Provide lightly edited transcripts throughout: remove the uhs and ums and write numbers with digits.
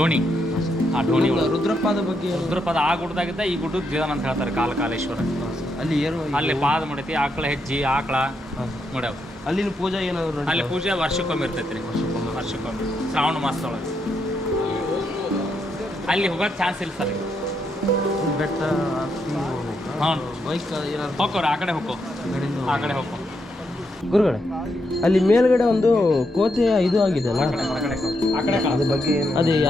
ಡೋಣಿ. ಆ ಡೋಣಿ ರುದ್ರಪಾದ ಬಗ್ಗೆ ರುದ್ರಪಾದ ಆ ಗುಡ್ಡದಾಗಿದ್ದ ಈ ಗುಡ್ಡದ ದೇವನ ಅಂತ ಹೇಳ್ತಾರೆ ಕಾಲೇಶ್ವರ. ಅಲ್ಲಿ ಏನು ಅಲ್ಲಿ ಪಾದ ಮಾಡೈತಿ, ಆಕಳ ಹೆಜ್ಜಿ ಆಕಳ ನೋಡ್ಯಾವ. ಅಲ್ಲಿನ ಪೂಜೆ ಏನಾದ್ರು? ಅಲ್ಲಿ ಪೂಜೆ ವರ್ಷಕ್ಕೊಮ್ಮೆ ಇರ್ತೈತಿ ರೀ, ವರ್ಷಕ್ಕೊಮ್ಮೆ ಶ್ರಾವಣ ಮಾಸದೊಳಗೆ. ಅಲ್ಲಿ ಹೋಗೋಕೆ ಚಾನ್ಸ್ ಇಲ್ಲ ಸರ್. ಬೆಟ್ಟ ಹಾಂ ಬೈಕ್ ಏನಾದ್ರು ಹೋಗೋರು ಆ ಕಡೆ ಹೋಗೋ, ಆ ಕಡೆ ಹೋಗೋ ಗುರುಗಳೇ. ಅಲ್ಲಿ ಮೇಲ್ಗಡೆ ಒಂದು ಕೋಟೆ ಇದು ಆಗಿದೆ ಅಲ್ಲ, ಅದ್ರ ಬಗ್ಗೆ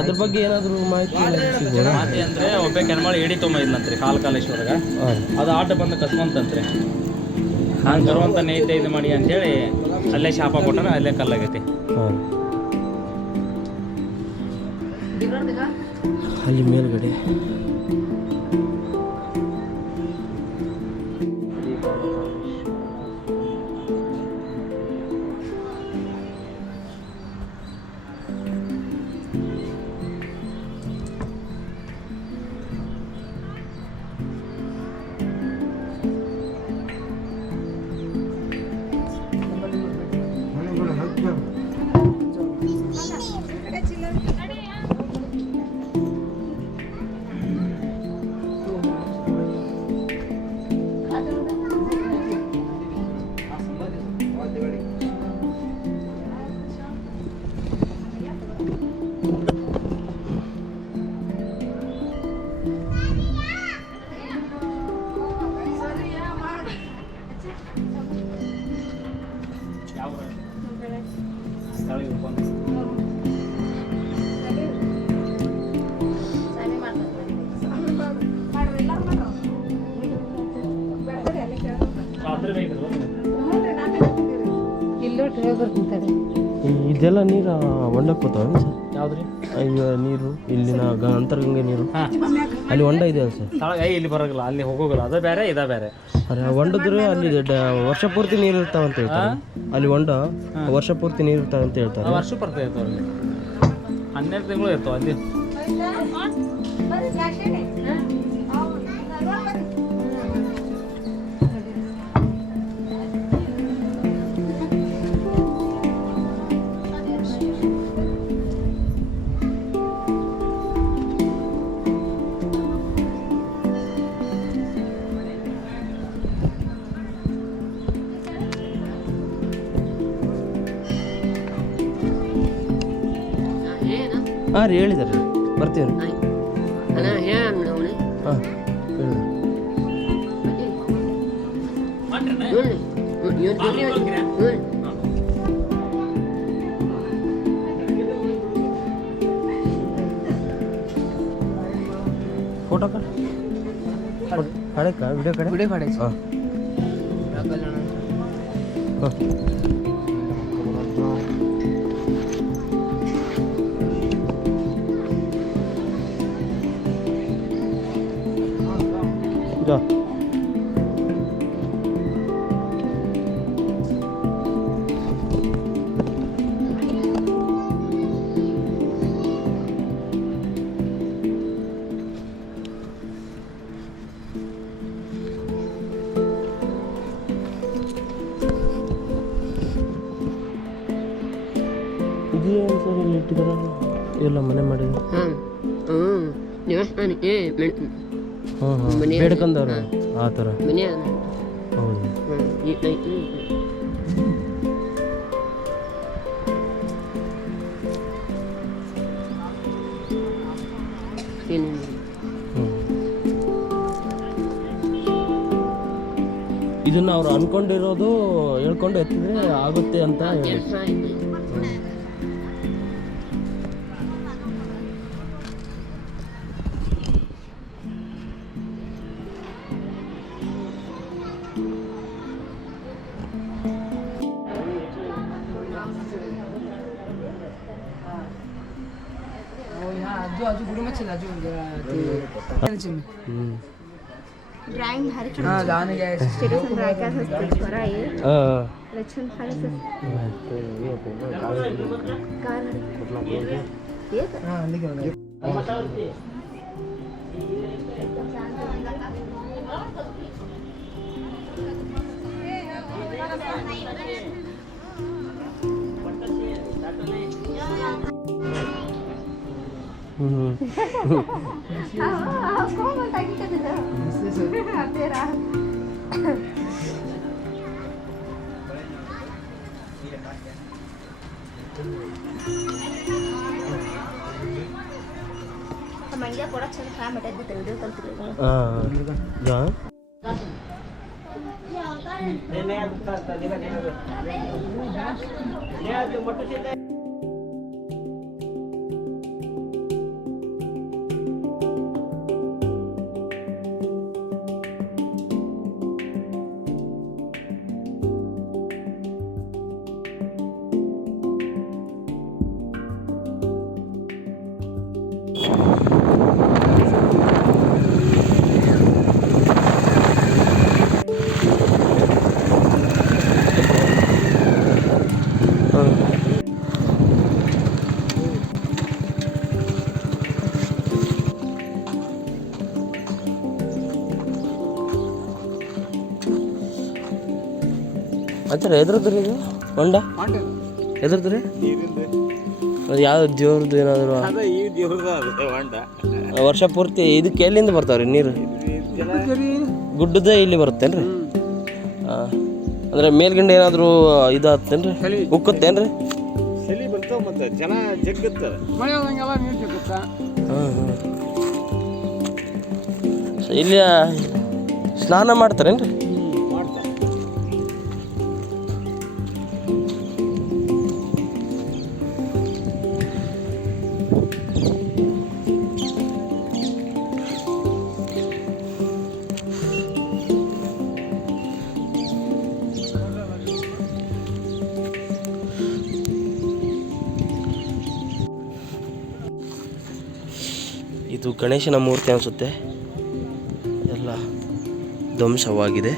ಅದ್ರ ಬಗ್ಗೆ ಏನಾದರೂ ಮಾಹಿತಿ ಮಾಹಿತಿ ಅಂದರೆ ಒಬ್ಬ ಕೆನಮಾಳಿ ಏಡಿ ತೊಗೊಂಬಂದ್ಲಂತ್ರಿ ಕಾಲೇಶ್ವರಗೆ. ಅದು ಆಟ ಬಂದು ಕಸ್ಕೊಂತಂತ್ರಿ. ಹಂಗೆ ಬರುವಂಥ ನೈತ್ಯ ಇದು ಮಾಡಿ ಅಂತೇಳಿ ಅಲ್ಲೇ ಶಾಪ ಕೊಟ್ಟಾರ, ಅಲ್ಲೇ ಕಲ್ಲಾಗೈತಿ. ಅಲ್ಲಿ ಮೇಲ್ಗಡೆ ಇದೆಲ್ಲ ನೀರು ಹೊಂಡಕ್ಕೆ ಬರ್ತಾವೆ ಸರ್? ಯಾವ್ದ್ರಿ? ಈಗ ನೀರು ಇಲ್ಲಿನ ಅಂತರ್ಗಂಗೆ ನೀರು ಅಲ್ಲಿ ಹೊಂಡ ಇದೆ ಅಲ್ಲ ಸರ್? ಇಲ್ಲಿ ಬರೋಲ್ಲ, ಅಲ್ಲಿ ಹೋಗೋಲ್ಲ. ಅದ ಬೇರೆ ಇದ ಬೇರೆ. ಹೊಂಡದ್ರೆ ಅಲ್ಲಿ ವರ್ಷ ಪೂರ್ತಿ ನೀರು ಇರ್ತಾವ ಅಂತ ಹೇಳ್ತಾರೆ. ಅಲ್ಲಿ ಹೊಂಡ ವರ್ಷ ಪೂರ್ತಿ ನೀರು ಇರ್ತಾವ ಅಂತ ಹೇಳ್ತಾರೆ. ವರ್ಷ ಪೂರ್ತಿ ಇರ್ತಾವ ಅಲ್ಲಿ, 12 ತಿಂಗಳು ಇರ್ತಾವ ಅಲ್ಲಿ. ಹಾಂ ರೀ, ಹೇಳಿದಾರೆ ಬರ್ತೀವಿ ರೀ. ಹಾಂ ಫೋಟೋ ಕಾಡೆ ವಿಡಿಯೋ ಕಾಡೆ ಹಾಂ जा ಇದೇನು ಸರ್ ಇಲ್ಲಿ ಇಟ್ಟಿದ್ದಾರೆ ಎಲ್ಲ ಮನೆ ಮಾಡಿದ್ರು? ಬೇಡ್ಕಂದವ್ರು ಆ ಥರ. ಹೌದು. ಇದನ್ನ ಅವ್ರು ಅನ್ಕೊಂಡಿರೋದು ಹೇಳ್ಕೊಂಡು ಎತ್ತಿದ್ರೆ ಆಗುತ್ತೆ ಅಂತ आजू गुरु मत चला आजू ड्राइंग हर हां जाने गए स्टेशन ड्राइंग का सस्ते छोरा ये लक्षण खाली से ये कार ये हां लिख ಮಂಡ್ಯ ಕೂಡ ಚಂದ ಫ್ಯಾಮ್ ಇಟ್ಟಿದ್ದೆ ವಿಡಿಯೋ ಕಲ್ತಿಲ್ಲ ಆಯ್ತಾರೆ ಎದ್ರದ್ರಿ ಇದು ಹೊಂಡ ಎದ್ರದ್ರಿ ಅದು ಯಾವ ದೇವ್ರದ್ದು ಏನಾದ್ರು ವರ್ಷ ಪೂರ್ತಿ ಇದಕ್ಕೆ ಎಲ್ಲಿಂದ ಬರ್ತಾವ್ರಿ ನೀರು ಗುಡ್ಡದ ಇಲ್ಲಿ ಬರುತ್ತೇನ್ರಿ ಅಂದ್ರೆ ಮೇಲ್ಗಂಡೆ ಏನಾದರೂ ಇದಾಗ್ತೇನ್ರಿ ಉಕ್ಕುತ್ತೇನ್ರಿ ಜನ ಜಗ್ಗುತ್ತಾರೆ ಮಳೆ ಆದಂಗೆಲ್ಲ ನೀರು ಜಗ್ಗುತ್ತ. ಇಲ್ಲಿ ಸ್ನಾನ ಮಾಡ್ತಾರೇನ್ರಿ? ಮಾಡ್ತಾರೆ. ಇದು ಗಣೇಶನ ಮೂರ್ತಿ ಅನಿಸುತ್ತೆ, ಎಲ್ಲ ಧ್ವಂಸವಾಗಿದೆ.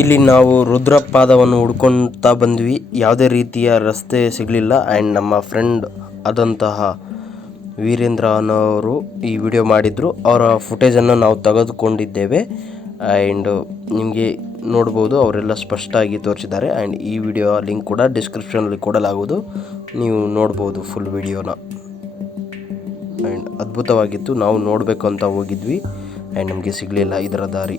ಇಲ್ಲಿ ನಾವು ರುದ್ರಪಾದವನ್ನು ಹುಡ್ಕೊಳ್ತಾ ಬಂದ್ವಿ. ಯಾವುದೇ ರೀತಿಯ ರಸ್ತೆ ಸಿಗಲಿಲ್ಲ. ಆ್ಯಂಡ್ ನಮ್ಮ ಫ್ರೆಂಡ್ ಆದಂತಹ ವೀರೇಂದ್ರ ಅನ್ನೋರು ಈ ವಿಡಿಯೋ ಮಾಡಿದರು. ಅವರ ಫುಟೇಜನ್ನು ನಾವು ತೆಗೆದುಕೊಂಡಿದ್ದೇವೆ. ಆ್ಯಂಡ್ ನಿಮಗೆ ನೋಡ್ಬೋದು, ಅವರೆಲ್ಲ ಸ್ಪಷ್ಟವಾಗಿ ತೋರಿಸಿದ್ದಾರೆ. ಆ್ಯಂಡ್ ಈ ವಿಡಿಯೋ ಲಿಂಕ್ ಕೂಡ ಡಿಸ್ಕ್ರಿಪ್ಷನಲ್ಲಿ ಕೊಡಲಾಗುವುದು, ನೀವು ನೋಡ್ಬೋದು ಫುಲ್ ವಿಡಿಯೋನ. ಆ್ಯಂಡ್ ಅದ್ಭುತವಾಗಿತ್ತು. ನಾವು ನೋಡಬೇಕು ಅಂತ ಹೋಗಿದ್ವಿ, ಆ್ಯಂಡ್ ನಮಗೆ ಸಿಗಲಿಲ್ಲ ಇದರ ದಾರಿ.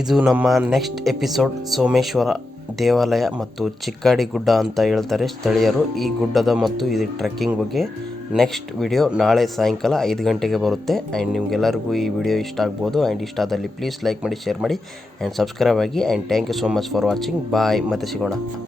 ಇದು ನಮ್ಮ ನೆಕ್ಸ್ಟ್ ಎಪಿಸೋಡ್. ಸೋಮೇಶ್ವರ ದೇವಾಲಯ ಮತ್ತು ಚಿಕ್ಕಾಡಿ ಗುಡ್ಡ ಅಂತ ಹೇಳ್ತಾರೆ ಸ್ಥಳೀಯರು. ಈ ಗುಡ್ಡದ ಮತ್ತು ಇದು ಟ್ರೆಕ್ಕಿಂಗ್ ಬಗ್ಗೆ ನೆಕ್ಸ್ಟ್ ವಿಡಿಯೋ ನಾಳೆ ಸಾಯಂಕಾಲ 5 ಗಂಟೆಗೆ ಬರುತ್ತೆ. ಆ್ಯಂಡ್ ನಿಮಗೆಲ್ಲರಿಗೂ ಈ ವಿಡಿಯೋ ಇಷ್ಟ ಆಗ್ಬೋದು. ಆ್ಯಂಡ್ ಇಷ್ಟ ಆದಲ್ಲಿ ಪ್ಲೀಸ್ ಲೈಕ್ ಮಾಡಿ, ಶೇರ್ ಮಾಡಿ, ಆ್ಯಂಡ್ ಸಬ್ಸ್ಕ್ರೈಬ್ ಆಗಿ. And thank you so much for watching. Bye, ಮತ್ತೆ ಸಿಗೋಣ.